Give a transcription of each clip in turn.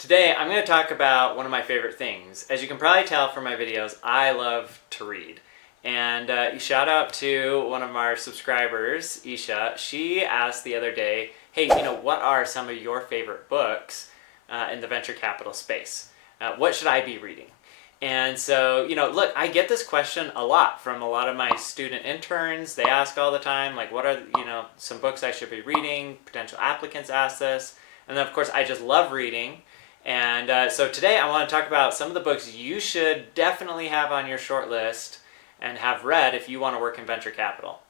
Today, I'm going to talk about one of my favorite things. As you can probably tell from my videos, I love to read. And shout out to one of our subscribers, Isha. She asked the other day, hey, what are some of your favorite books in the venture capital space? What should I be reading? And so, look, I get this question a lot from a lot of my student interns. They ask all the time, like, what are, some books I should be reading? Potential applicants ask this. And then, of course, I just love reading. And so today I want to talk about some of the books you should definitely have on your short list and have read if you want to work in venture capital.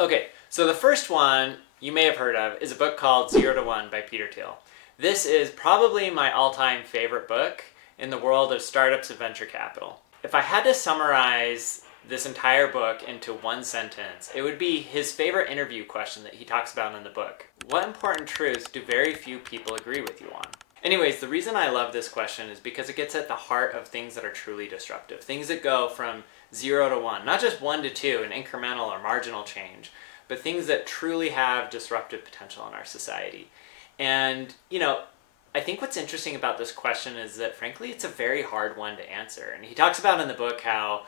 Okay, so the first one you may have heard of is a book called 0 to 1 by Peter Thiel. This is probably my all-time favorite book in the world of startups and venture capital. If I had to summarize this entire book into one sentence, it would be his favorite interview question that he talks about in the book. What important truths do very few people agree with you on? Anyways, the reason I love this question is because it gets at the heart of things that are truly disruptive. Things that go from 0 to 1, not just 1 to 2, an incremental or marginal change, but things that truly have disruptive potential in our society. And, I think what's interesting about this question is that, frankly, it's a very hard one to answer. And he talks about in the book how,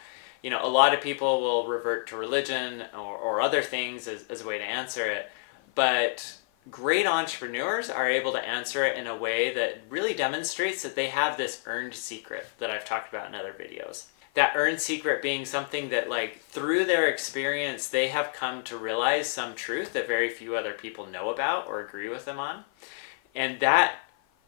a lot of people will revert to religion or other things as a way to answer it. But great entrepreneurs are able to answer it in a way that really demonstrates that they have this earned secret that I've talked about in other videos. That earned secret being something that, through their experience, they have come to realize some truth that very few other people know about or agree with them on. And that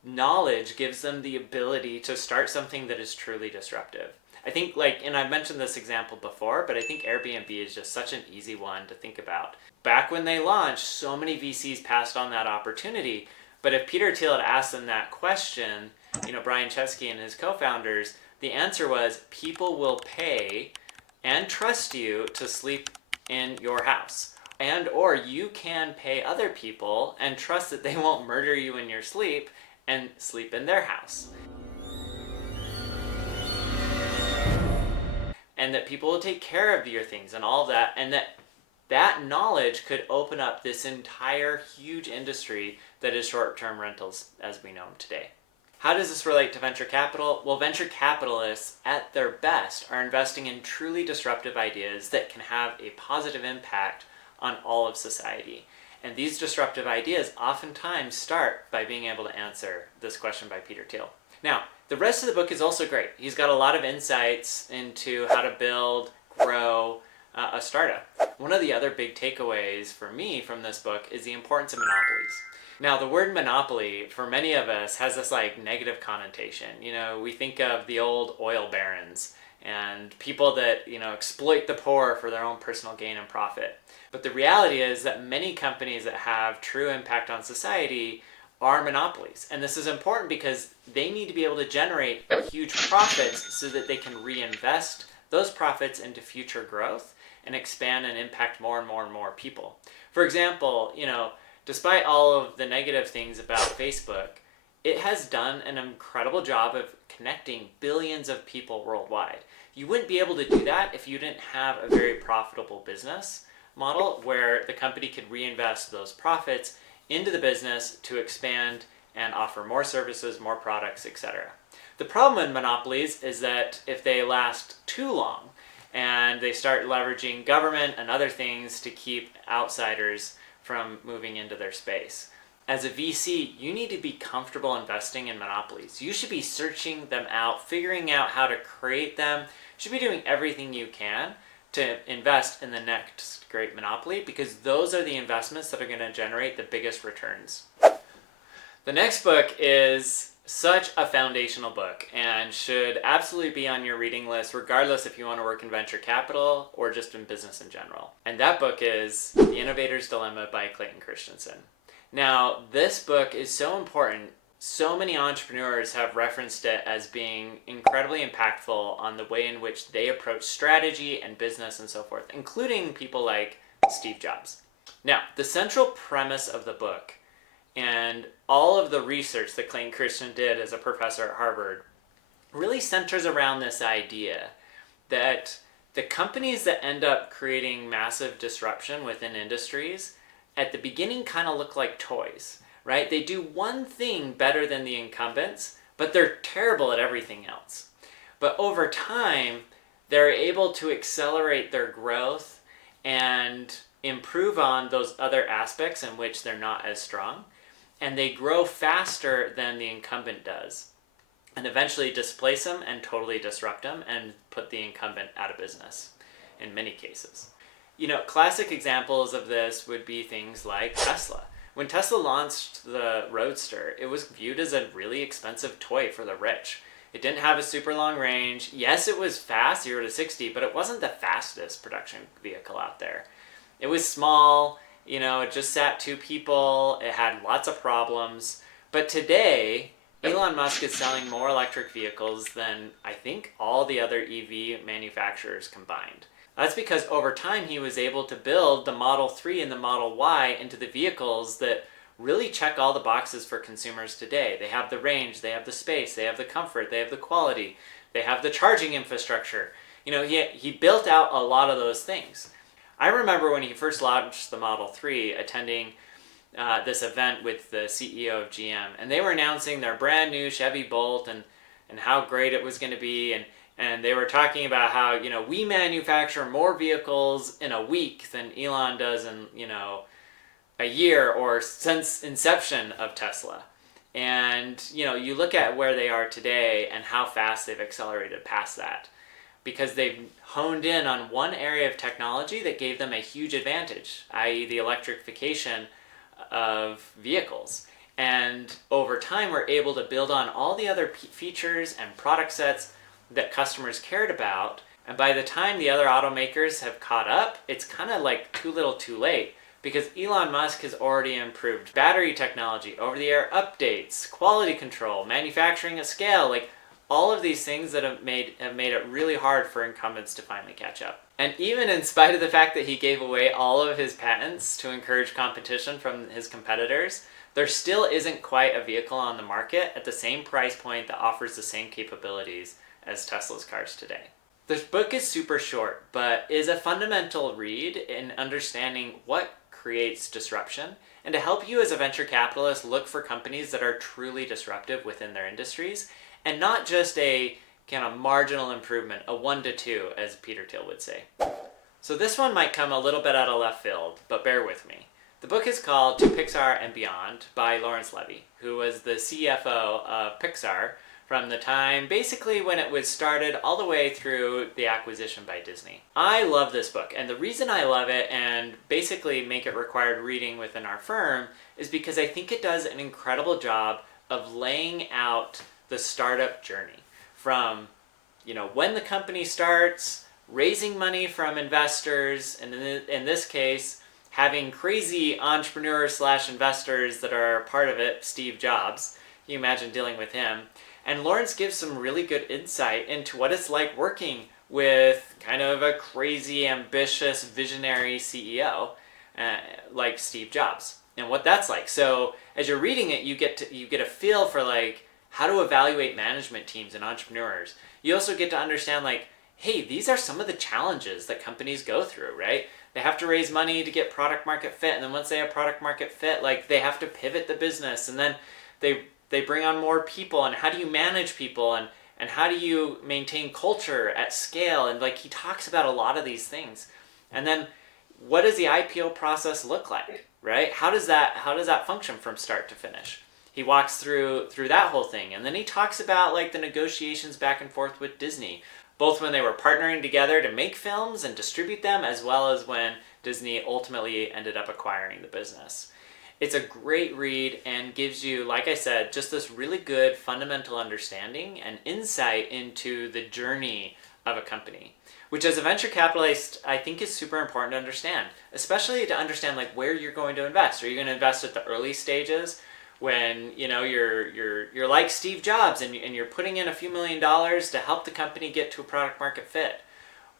knowledge gives them the ability to start something that is truly disruptive. I think, and I've mentioned this example before, but I think Airbnb is just such an easy one to think about. Back when they launched, so many VCs passed on that opportunity. But if Peter Thiel had asked them that question, Brian Chesky and his co-founders, the answer was people will pay and trust you to sleep in your house. And or you can pay other people and trust that they won't murder you in your sleep and sleep in their house. And that people will take care of your things and all of that, and that knowledge could open up this entire huge industry that is short-term rentals as we know them today. How does this relate to venture capital? Well, venture capitalists at their best are investing in truly disruptive ideas that can have a positive impact on all of society. And these disruptive ideas oftentimes start by being able to answer this question by Peter Thiel. Now, the rest of the book is also great. He's got a lot of insights into how to build, grow a startup. One of the other big takeaways for me from this book is the importance of monopolies. Now, the word monopoly, for many of us, has this negative connotation. We think of the old oil barons and people that, exploit the poor for their own personal gain and profit. But the reality is that many companies that have true impact on society are monopolies. And this is important because they need to be able to generate huge profits so that they can reinvest those profits into future growth and expand and impact more and more and more people. For example, despite all of the negative things about Facebook, it has done an incredible job of connecting billions of people worldwide. You wouldn't be able to do that if you didn't have a very profitable business model where the company could reinvest those profits into the business to expand and offer more services, more products, etc. The problem in monopolies is that if they last too long and they start leveraging government and other things to keep outsiders from moving into their space. As a VC, you need to be comfortable investing in monopolies. You should be searching them out, figuring out how to create them. You should be doing everything you can to invest in the next great monopoly because those are the investments that are going to generate the biggest returns. The next book is such a foundational book and should absolutely be on your reading list regardless if you want to work in venture capital or just in business in general. And that book is The Innovator's Dilemma by Clayton Christensen. Now, this book is so important. So many entrepreneurs have referenced it as being incredibly impactful on the way in which they approach strategy and business and so forth, including people like Steve Jobs. Now, the central premise of the book and all of the research that Clayton Christensen did as a professor at Harvard really centers around this idea that the companies that end up creating massive disruption within industries at the beginning kind of look like toys, right? They do one thing better than the incumbents, but they're terrible at everything else. But over time, they're able to accelerate their growth and improve on those other aspects in which they're not as strong. And they grow faster than the incumbent does, and eventually displace them and totally disrupt them and put the incumbent out of business in many cases. Classic examples of this would be things like Tesla. When Tesla launched the Roadster, it was viewed as a really expensive toy for the rich. It didn't have a super long range. Yes, it was fast, 0 to 60, but it wasn't the fastest production vehicle out there. It was small, it just sat 2 people, it had lots of problems. But today, Elon Musk is selling more electric vehicles than I think all the other EV manufacturers combined. That's because over time he was able to build the Model 3 and the Model Y into the vehicles that really check all the boxes for consumers today. They have the range, they have the space, they have the comfort, they have the quality, they have the charging infrastructure. He built out a lot of those things. I remember when he first launched the Model 3, attending this event with the CEO of GM, and they were announcing their brand new Chevy Bolt and how great it was going to be, and they were talking about how we manufacture more vehicles in a week than Elon does in a year or since inception of Tesla. And you look at where they are today and how fast they've accelerated past that, because they've honed in on one area of technology that gave them a huge advantage, i.e. the electrification of vehicles. And over time, we're able to build on all the other features and product sets that customers cared about. And by the time the other automakers have caught up, it's kind of like too little too late, because Elon Musk has already improved battery technology, over-the-air updates, quality control, manufacturing at scale, like all of these things that have made it really hard for incumbents to finally catch up. And even in spite of the fact that he gave away all of his patents to encourage competition from his competitors, there still isn't quite a vehicle on the market at the same price point that offers the same capabilities as Tesla's cars today. This book is super short, but is a fundamental read in understanding what creates disruption, and to help you as a venture capitalist look for companies that are truly disruptive within their industries, and not just a kind of marginal improvement, a 1 to 2, as Peter Thiel would say. So this one might come a little bit out of left field, but bear with me. The book is called To Pixar and Beyond by Lawrence Levy, who was the CFO of Pixar from the time basically when it was started all the way through the acquisition by Disney. I love this book, and the reason I love it and basically make it required reading within our firm is because I think it does an incredible job of laying out the startup journey from when the company starts, raising money from investors, and in this case having crazy entrepreneurs / investors that are part of it, Steve Jobs. Can you imagine dealing with him? And Lawrence gives some really good insight into what it's like working with kind of a crazy, ambitious, visionary CEO like Steve Jobs, and what that's like. So as you're reading it, you get a feel for like how to evaluate management teams and entrepreneurs. You also get to understand like, hey, these are some of the challenges that companies go through, right? They have to raise money to get product market fit, and then once they have product market fit, like they have to pivot the business, and then they bring on more people, and how do you manage people, and how do you maintain culture at scale, and like he talks about a lot of these things. And then what does the IPO process look like, right? How does that function from start to finish? He walks through that whole thing, and then he talks about like the negotiations back and forth with Disney, both when they were partnering together to make films and distribute them, as well as when Disney ultimately ended up acquiring the business. It's a great read and gives you, like I said, just this really good fundamental understanding and insight into the journey of a company, which as a venture capitalist, I think is super important to understand, especially to understand like where you're going to invest. Are you going to invest at the early stages when you're like Steve Jobs and you're putting in a few $1 million to help the company get to a product market fit?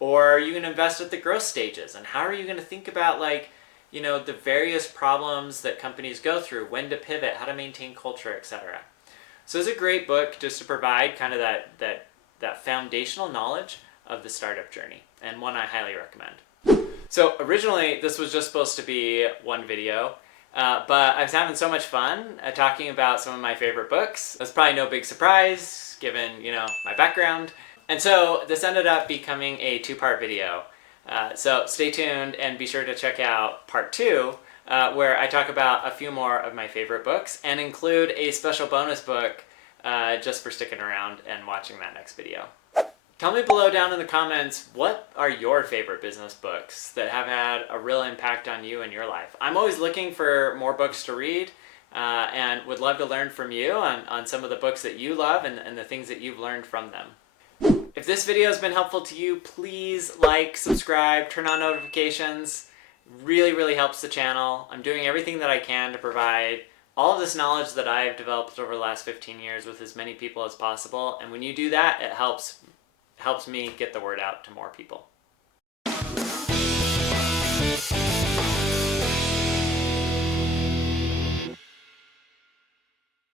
Or are you going to invest at the growth stages? And how are you going to think about like the various problems that companies go through, when to pivot, how to maintain culture, etc. So it's a great book just to provide kind of that foundational knowledge of the startup journey, and one I highly recommend. So originally this was just supposed to be one video, but I was having so much fun talking about some of my favorite books. That's probably no big surprise given, my background. And so this ended up becoming a two-part video. So stay tuned and be sure to check out part 2, where I talk about a few more of my favorite books and include a special bonus book just for sticking around and watching that next video. Tell me below down in the comments, what are your favorite business books that have had a real impact on you in your life? I'm always looking for more books to read and would love to learn from you on some of the books that you love and the things that you've learned from them. If this video has been helpful to you, please like, subscribe, turn on notifications. Really, really helps the channel. I'm doing everything that I can to provide all of this knowledge that I've developed over the last 15 years with as many people as possible. And when you do that, it helps me get the word out to more people.